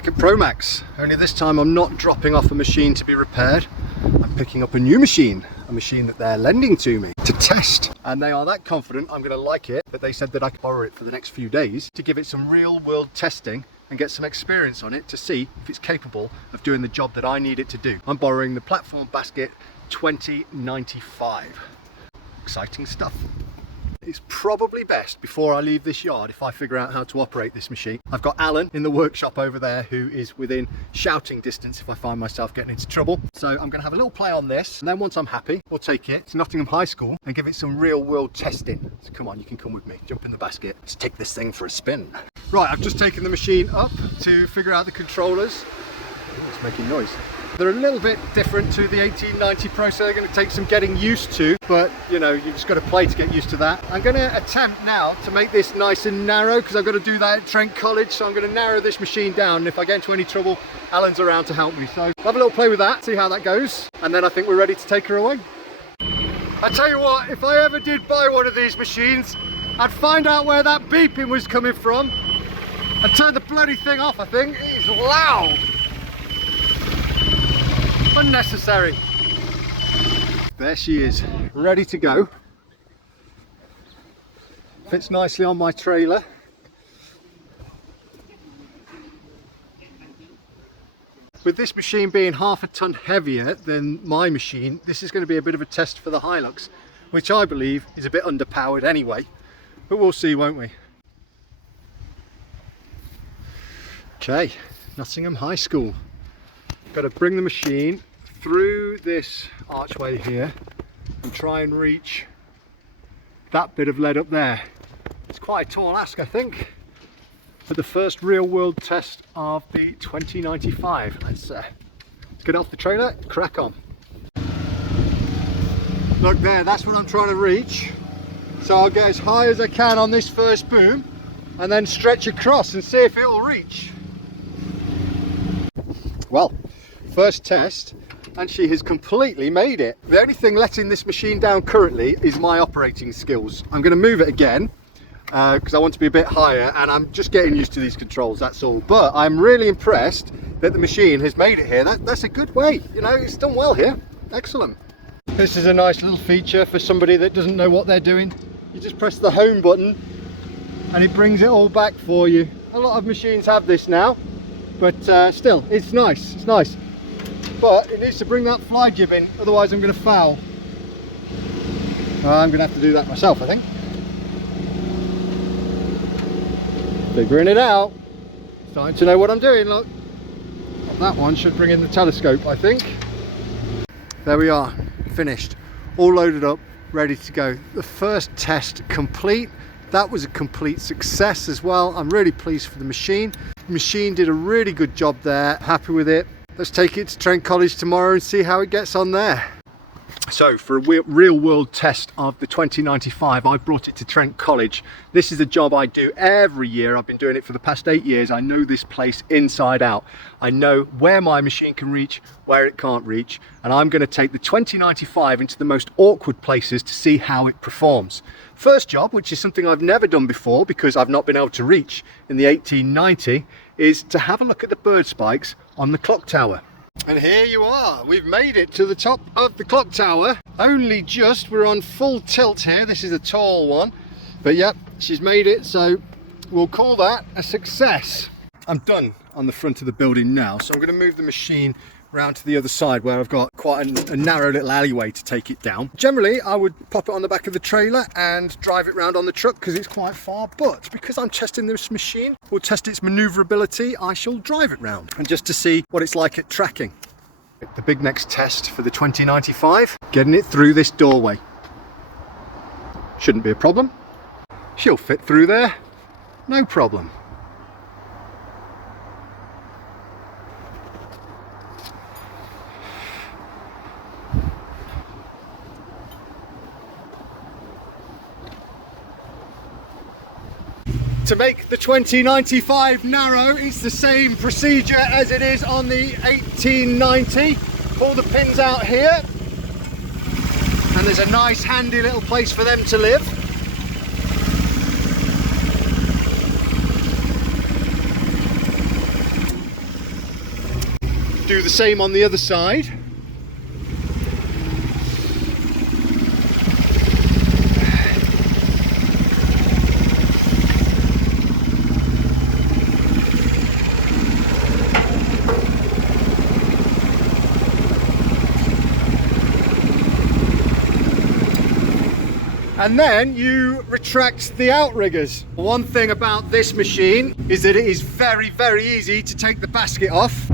back at Promax, only this time I'm not dropping off a machine to be repaired. I'm picking up a new machine, a machine that they're lending to me to test. And they are that confident I'm going to like it that they said that I could borrow it for the next few days to give it some real world testing and get some experience on it to see if it's capable of doing the job that I need it to do. I'm borrowing the Platform Basket 2095. Exciting stuff. It's probably best before I leave this yard if I figure out how to operate this machine. I've got Alan in the workshop over there who is within shouting distance if I find myself getting into trouble. So I'm going to have a little play on this, and then once I'm happy, we'll take it to Nottingham High School and give it some real world testing. So come on, you can come with me, jump in the basket, let's take this thing for a spin. Right, I've just taken the machine up to figure out the controllers. Ooh, it's making noise. They're a little bit different to the 1890 Pro, so they're going to take some getting used to, but you know, you've just got to play to get used to that. I'm going to attempt now to make this nice and narrow because I've got to do that at Trent College, so I'm going to narrow this machine down, and if I get into any trouble, Alan's around to help me. So I'll have a little play with that, see how that goes, and then I think we're ready to take her away. I tell you what, if I ever did buy one of these machines, I'd find out where that beeping was coming from and turn the bloody thing off. I think it's loud. Unnecessary. There she is, ready to go. Fits nicely on my trailer. With this machine being half a ton heavier than my machine, this is going to be a bit of a test for the Hilux, which I believe is a bit underpowered anyway, but we'll see, won't we? Okay, Nottingham High School. Got to bring the machine through this archway here and try and reach that bit of lead up there. It's quite a tall ask, I think, for the first real world test of the 2095. Let's get off the trailer, crack on. Look there, that's what I'm trying to reach. So I'll get as high as I can on this first boom and then stretch across and see if it will reach. Well, first test, and she has completely made it. The only thing letting this machine down currently is my operating skills. I'm going to move it again because I want to be a bit higher, and I'm just getting used to these controls, that's all. But I'm really impressed that the machine has made it here. That's a good way, you know, it's done well here. Excellent. This is a nice little feature for somebody that doesn't know what they're doing. You just press the home button and it brings it all back for you. A lot of machines have this now, but still, it's nice, it's nice. But it needs to bring that fly jib in, otherwise I'm going to foul. I'm going to have to do that myself, I think. Figuring it out. Starting to know what I'm doing, look. That one should bring in the telescope, I think. There we are, finished. All loaded up, ready to go. The first test complete. That was a complete success as well. I'm really pleased for the machine. The machine did a really good job there, happy with it. Let's take it to Trent College tomorrow and see how it gets on there. So for a real world test of the 2095, I brought it to Trent College. This is a job I do every year. I've been doing it for the past 8 years. I know this place inside out. I know where my machine can reach, where it can't reach, and I'm going to take the 2095 into the most awkward places to see how it performs. First job, which is something I've never done before because I've not been able to reach in the 1890, is to have a look at the bird spikes on the clock tower. And here you are, we've made it to the top of the clock tower. Only just, we're on full tilt here. This is a tall one, but yep, she's made it, so we'll call that a success. I'm done on the front of the building now, so I'm going to move the machine round to the other side where I've got quite a narrow little alleyway to take it down. Generally, I would pop it on the back of the trailer and drive it round on the truck because it's quite far, but because I'm testing this machine, we'll test its manoeuvrability, I shall drive it round, and just to see what it's like at tracking. The big next test for the 2095, getting it through this doorway. Shouldn't be a problem. She'll fit through there, no problem. To make the 2095 narrow, it's the same procedure as it is on the 1890. Pull the pins out here, and there's a nice handy little place for them to live. do the same on the other side. And then you retract the outriggers. One thing about this machine is that it is very, very easy to take the basket off.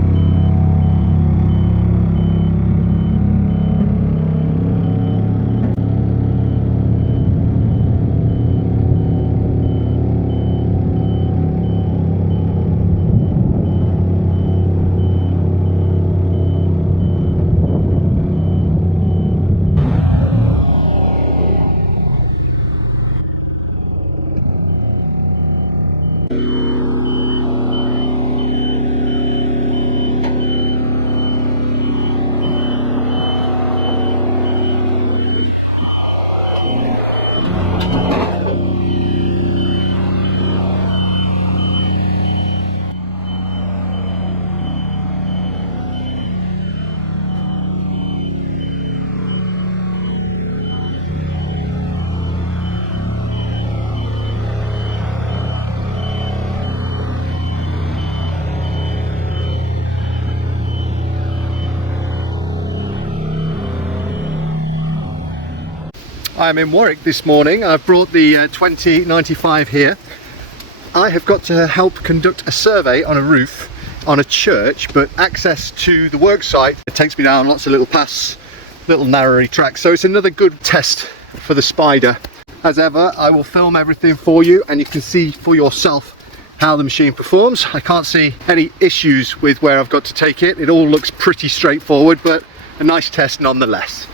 I'm in Warwick this morning. I've brought the 2095 here. I have got to help conduct a survey on a roof on a church, but access to the work site, it takes me down lots of little paths, little narrow tracks, so it's another good test for the Spider. As ever, I will film everything for you and you can see for yourself how the machine performs. I can't see any issues with where I've got to take it. It all looks pretty straightforward, but a nice test nonetheless.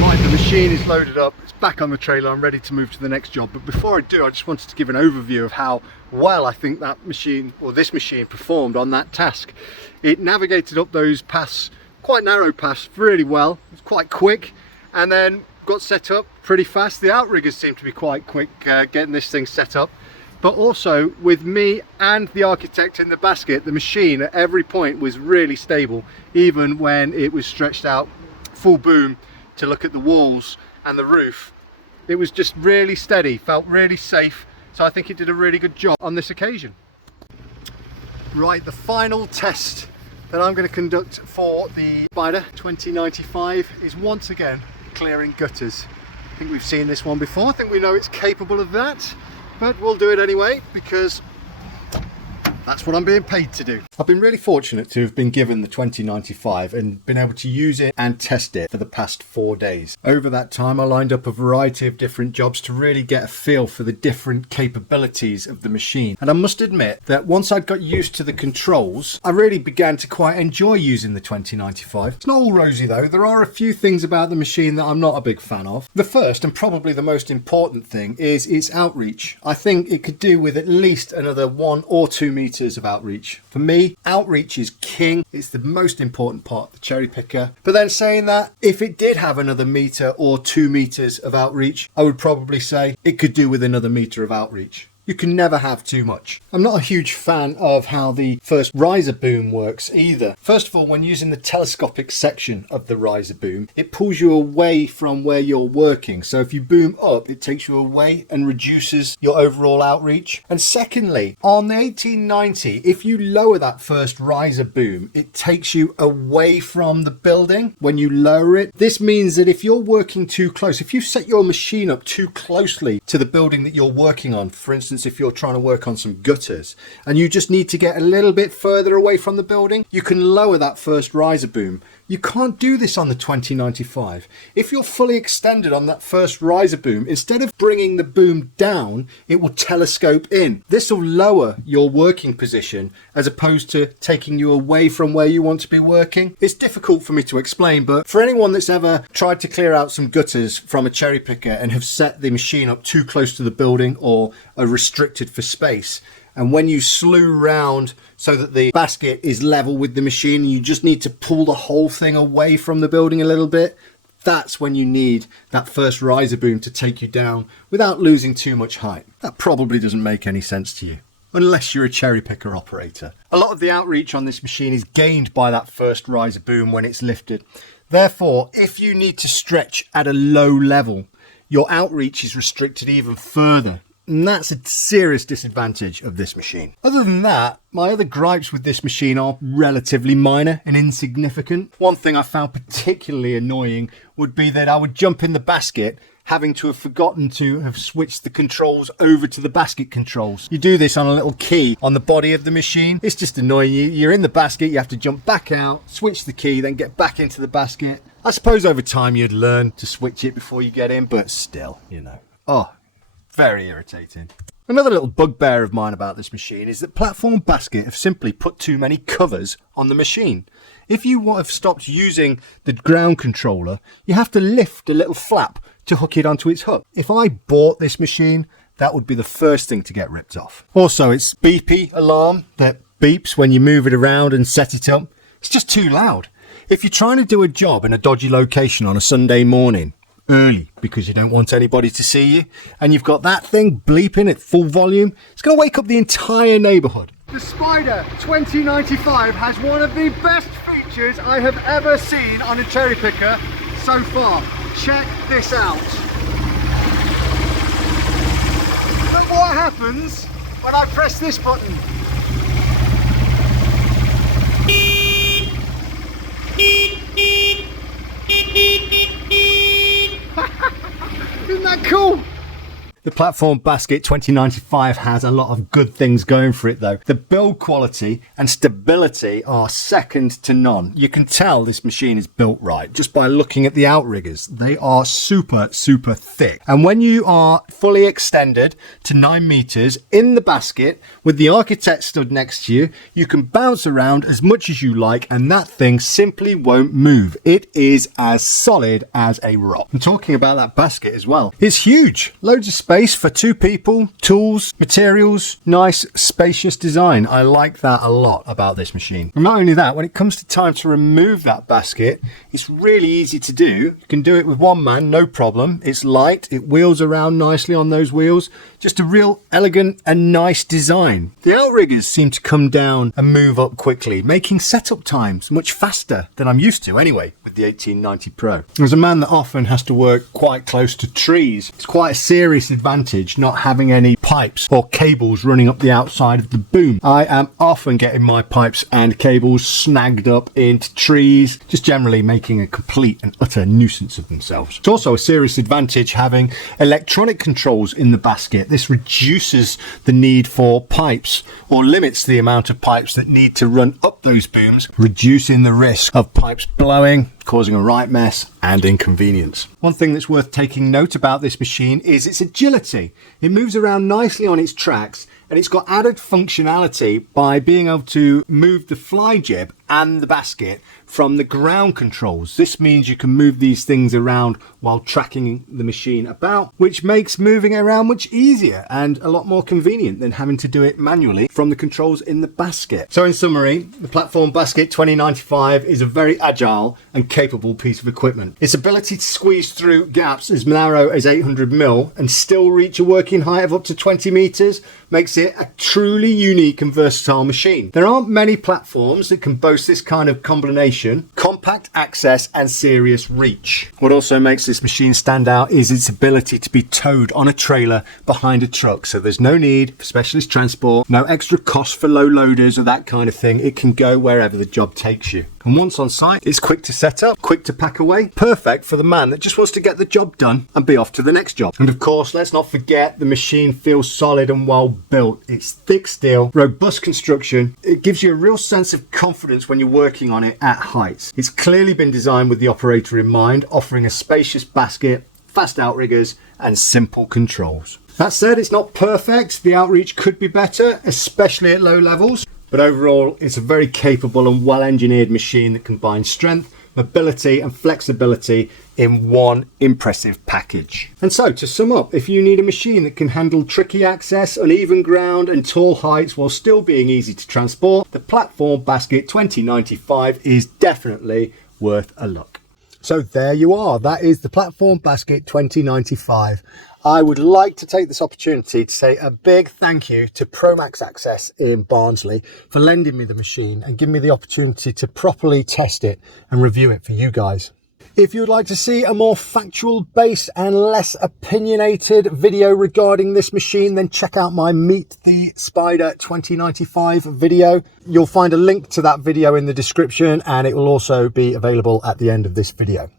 Right, the machine is loaded up, it's back on the trailer, I'm ready to move to the next job. But before I do, I just wanted to give an overview of how well I think that machine, or this machine, performed on that task. It navigated up those paths, quite narrow paths, really well. It was quite quick, and then got set up pretty fast. The outriggers seemed to be quite quick getting this thing set up. But also, with me and the architect in the basket, the machine at every point was really stable, even when it was stretched out full boom to look at the walls and the roof. It was just really steady, felt really safe, so I think it did a really good job on this occasion. Right, the final test that I'm going to conduct for the Spider 2095 is once again clearing gutters. I think we've seen this one before, I think we know it's capable of that, but we'll do it anyway because that's what I'm being paid to do. I've been really fortunate to have been given the 2095 and been able to use it and test it for the past 4 days. Over that time, I lined up a variety of different jobs to really get a feel for the different capabilities of the machine. And I must admit that once I'd got used to the controls, I really began to quite enjoy using the 2095. It's not all rosy though. There are a few things about the machine that I'm not a big fan of. The first and probably the most important thing is its outreach. I think it could do with at least another 1 or 2 meters of outreach. For me, outreach is king. It's the most important part of the Cherrypicker. But then saying that, if it did have another meter or 2 meters of outreach, I would probably say it could do with another meter of outreach. You can never have too much. I'm not a huge fan of how the first riser boom works either. First of all, when using the telescopic section of the riser boom, it pulls you away from where you're working. So if you boom up, it takes you away and reduces your overall outreach. And secondly, on the 1890, if you lower that first riser boom, it takes you away from the building when you lower it. This means that if you're working too close, if you set your machine up too closely to the building that you're working on, for instance, if you're trying to work on some gutters and you just need to get a little bit further away from the building, you can lower that first riser boom. You can't do this on the 2095. If you're fully extended on that first riser boom, instead of bringing the boom down, it will telescope in. This will lower your working position as opposed to taking you away from where you want to be working. It's difficult for me to explain, but for anyone that's ever tried to clear out some gutters from a Cherrypicker and have set the machine up too close to the building or are restricted for space, and when you slew round so that the basket is level with the machine, you just need to pull the whole thing away from the building a little bit, that's when you need that first riser boom to take you down without losing too much height. That probably doesn't make any sense to you. unless you're a cherrypicker operator. A lot of the outreach on this machine is gained by that first riser boom when it's lifted. Therefore, if you need to stretch at a low level, your outreach is restricted even further. And that's a serious disadvantage of this machine. Other than that, my other gripes with this machine are relatively minor and insignificant. One thing I found particularly annoying would be that I would jump in the basket having to have forgotten to have switched the controls over to the basket controls. You do this on a little key on the body of the machine. It's just annoying. You're in the basket, you have to jump back out, switch the key, then get back into the basket. I suppose over time you'd learn to switch it before you get in, but still, you know. Oh, very irritating. Another little bugbear of mine about this machine is that Platform Basket have simply put too many covers on the machine. If you have stopped using the ground controller, you have to lift a little flap to hook it onto its hook. If I bought this machine, that would be the first thing to get ripped off. Also, its beepy alarm that beeps when you move it around and set it up, it's just too loud. If you're trying to do a job in a dodgy location on a Sunday morning, early because you don't want anybody to see you, and you've got that thing bleeping at full volume, it's going to wake up the entire neighbourhood. The Spider 2095 has one of the best features I have ever seen on a cherrypicker so far. Check this out. Look what happens when I press this button. Isn't that cool? The Platform Basket 2095 has a lot of good things going for it though. The build quality and stability are second to none. You can tell this machine is built right just by looking at the outriggers. They are super, super thick. And when you are fully extended to 9 meters in the basket with the architect stood next to you, you can bounce around as much as you like and that thing simply won't move. It is as solid as a rock. And talking about that basket as well, it's huge. Loads of space for 2 people, tools, materials, nice spacious design. I like that a lot about this machine. And not only that, when it comes to time to remove that basket, it's really easy to do. You can do it with one man, no problem. It's light, it wheels around nicely on those wheels. Just a real elegant and nice design. The outriggers seem to come down and move up quickly, making setup times much faster than I'm used to anyway with the 1890 Pro. As a man that often has to work quite close to trees, it's quite a serious advantage not having any pipes or cables running up the outside of the boom. I am often getting my pipes and cables snagged up into trees, just generally making a complete and utter nuisance of themselves. It's also a serious advantage having electronic controls in the basket. This reduces the need for pipes or limits the amount of pipes that need to run up those booms, reducing the risk of pipes blowing, causing a right mess and inconvenience. One thing that's worth taking note about this machine is its agility. It moves around nicely on its tracks and it's got added functionality by being able to move the fly jib and the basket from the ground controls. This means you can move these things around while tracking the machine about, which makes moving around much easier and a lot more convenient than having to do it manually from the controls in the basket. So in summary, the Platform Basket 2095 is a very agile and capable piece of equipment. Its ability to squeeze through gaps as narrow as 800mm and still reach a working height of up to 20 meters makes it a truly unique and versatile machine. There aren't many platforms that can boast this kind of combination, compact access and serious reach. What also makes this machine stand out is its ability to be towed on a trailer behind a truck, so there's no need for specialist transport, no extra cost for low loaders or that kind of thing. It can go wherever the job takes you. And once on site, it's quick to set up, quick to pack away, perfect for the man that just wants to get the job done and be off to the next job. And of course, let's not forget the machine feels solid and well built. It's thick steel, robust construction. It gives you a real sense of confidence when you're working on it at heights. It's clearly been designed with the operator in mind, offering a spacious basket, fast outriggers and simple controls. That said, it's not perfect. The outreach could be better, especially at low levels. But overall, it's a very capable and well-engineered machine that combines strength, mobility and flexibility in one impressive package. And so, to sum up, if you need a machine that can handle tricky access, uneven ground and tall heights while still being easy to transport, the Platform Basket 2095 is definitely worth a look. So there you are. That is the Platform Basket 2095. I would like to take this opportunity to say a big thank you to Promax Access in Barnsley for lending me the machine and giving me the opportunity to properly test it and review it for you guys. If you would like to see a more factual based and less opinionated video regarding this machine, then check out my Meet the Spider 2095 video. You'll find a link to that video in the description, and it will also be available at the end of this video.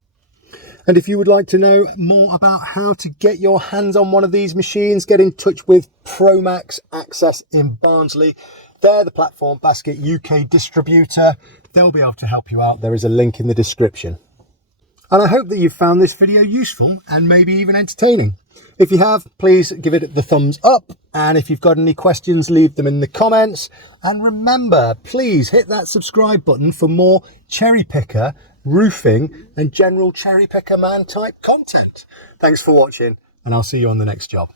And if you would like to know more about how to get your hands on one of these machines, get in touch with Promax Access in Barnsley. They're the Platform Basket UK distributor. They'll be able to help you out. There is a link in the description. And I hope that you've found this video useful and maybe even entertaining. If you have, please give it the thumbs up. And if you've got any questions, leave them in the comments. And remember, please hit that subscribe button for more Cherrypicker, roofing and general Cherrypicker man type content. Thanks for watching, and I'll see you on the next job.